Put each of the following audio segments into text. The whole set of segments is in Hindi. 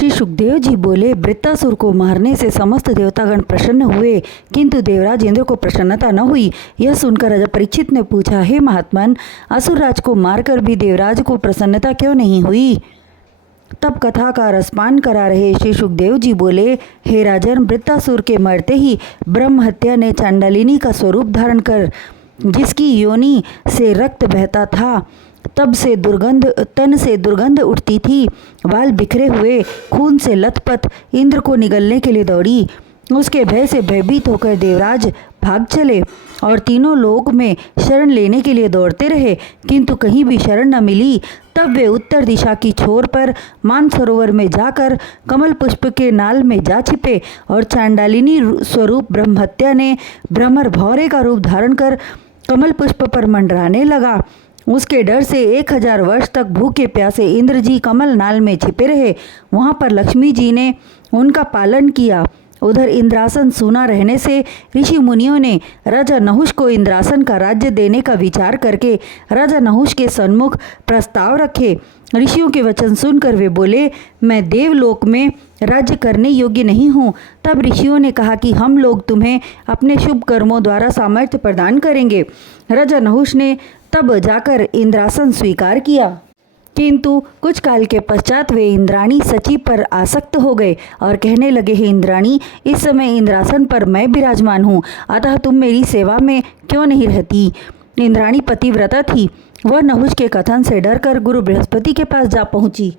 श्री सुखदेव जी बोले, वृत्तासुर को मारने से समस्त देवतागण प्रसन्न हुए, किंतु देवराज इंद्र को प्रसन्नता न हुई। यह सुनकर राजा परीक्षित ने पूछा, हे महात्मन, असुरराज को मारकर भी देवराज को प्रसन्नता क्यों नहीं हुई? तब कथा का रसपान करा रहे श्री सुखदेव जी बोले, हे राजन, वृत्तासुर के मरते ही ब्रह्म हत्या ने चांडालिनी का स्वरूप धारण कर, जिसकी योनि से रक्त बहता था, तन से दुर्गंध उठती थी, बाल बिखरे हुए खून से लथपथ इंद्र को निगलने के लिए दौड़ी। उसके भय से भयभीत होकर देवराज भाग चले और तीनों लोक में शरण लेने के लिए दौड़ते रहे, किंतु कहीं भी शरण न मिली। तब वे उत्तर दिशा की छोर पर मानसरोवर में जाकर कमल पुष्प के नाल में जा छिपे और चांडालिनी स्वरूप ब्रह्महत्या ने भ्रमर भौरे का रूप धारण कर कमल पुष्प पर मंडराने लगा। उसके डर से 1000 वर्ष तक भूखे प्यासे इंद्र जी कमल नाल में छिपे रहे। वहाँ पर लक्ष्मी जी ने उनका पालन किया। उधर इंद्रासन सूना रहने से ऋषि मुनियों ने राजा नहुष को इंद्रासन का राज्य देने का विचार करके राजा नहुष के सन्मुख प्रस्ताव रखे। ऋषियों के वचन सुनकर वे बोले, मैं देवलोक में राज्य करने योग्य नहीं हूँ। तब ऋषियों ने कहा कि हम लोग तुम्हें अपने शुभ कर्मों द्वारा सामर्थ्य प्रदान करेंगे। राजा नहुष ने तब जाकर इंद्रासन स्वीकार किया, किंतु कुछ काल के पश्चात वे इंद्राणी सची पर आसक्त हो गए और कहने लगे, हे इंद्राणी, इस समय इंद्रासन पर मैं विराजमान हूँ, अतः तुम मेरी सेवा में क्यों नहीं रहती? इंद्राणी पतिव्रता थी। वह नहुष के कथन से डरकर गुरु बृहस्पति के पास जा पहुँची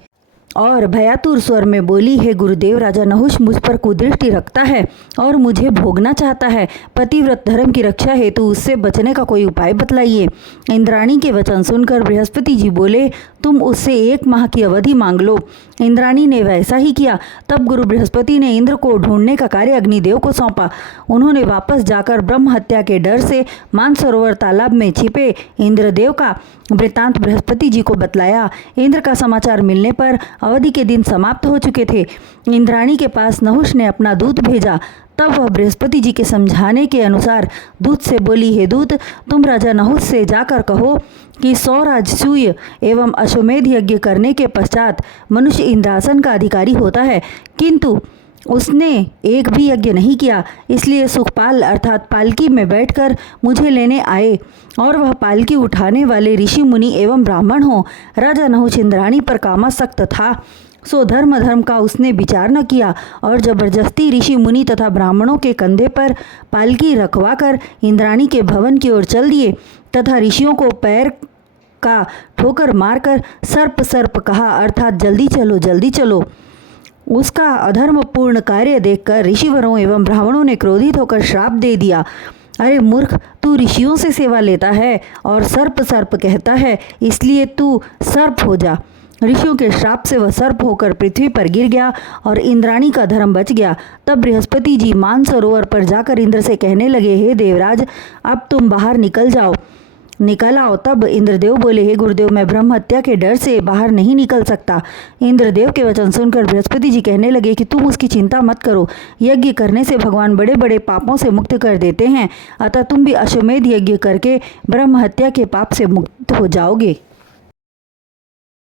और भयातुर स्वर में बोली, हे गुरुदेव, राजा नहुष मुझ पर कुदृष्टि रखता है और मुझे भोगना चाहता है। पतिव्रत धर्म की रक्षा हेतु उससे बचने का कोई उपाय बतलाइए। इंद्राणी के वचन सुनकर बृहस्पति जी बोले, तुम उससे 1 माह की अवधि मांग लो। इंद्राणी ने वैसा ही किया। तब गुरु बृहस्पति ने इंद्र को ढूंढने का कार्य अग्निदेव को सौंपा। उन्होंने वापस जाकर ब्रह्म हत्या के डर से मानसरोवर तालाब में छिपे इंद्रदेव का वृत्तांत बृहस्पति जी को बतलाया। इंद्र का समाचार मिलने पर अवधि के दिन समाप्त हो चुके थे। इंद्राणी के पास नहुष ने अपना दूत भेजा। तब वह बृहस्पति जी के समझाने के अनुसार दूत से बोली, हे दूत, तुम राजा नहुष से जाकर कहो कि 100 राजसूय एवं अश्वमेध यज्ञ करने के पश्चात मनुष्य इंद्रासन का अधिकारी होता है, किंतु उसने एक भी यज्ञ नहीं किया। इसलिए सुखपाल अर्थात पालकी में बैठकर मुझे लेने आए और वह पालकी उठाने वाले ऋषि मुनि एवं ब्राह्मण हो। राजा नहुष इंद्राणी पर कामासक्त था, सो धर्म का उसने विचार न किया और जबरदस्ती ऋषि मुनि तथा ब्राह्मणों के कंधे पर पालकी रखवाकर इंद्राणी के भवन की ओर चल दिए तथा ऋषियों को पैर का ठोकर मारकर सर्प कहा, अर्थात जल्दी चलो जल्दी चलो। उसका अधर्मपूर्ण कार्य देखकर ऋषिवरों एवं ब्राह्मणों ने क्रोधित होकर श्राप दे दिया। अरे मूर्ख, तू ऋषियों से सेवा लेता है और सर्प कहता है, इसलिए तू सर्प हो जा। ऋषियों के श्राप से वह सर्प होकर पृथ्वी पर गिर गया और इंद्राणी का धर्म बच गया। तब बृहस्पति जी मानसरोवर पर जाकर इंद्र से कहने लगे, हे देवराज, अब तुम बाहर निकल आओ। तब इंद्रदेव बोले, हे गुरुदेव, मैं ब्रह्म हत्या के डर से बाहर नहीं निकल सकता। इंद्रदेव के वचन सुनकर बृहस्पति जी कहने लगे कि तुम उसकी चिंता मत करो। यज्ञ करने से भगवान बड़े बड़े पापों से मुक्त कर देते हैं, अतः तुम भी अश्वमेध यज्ञ करके ब्रह्म हत्या के पाप से मुक्त हो जाओगे।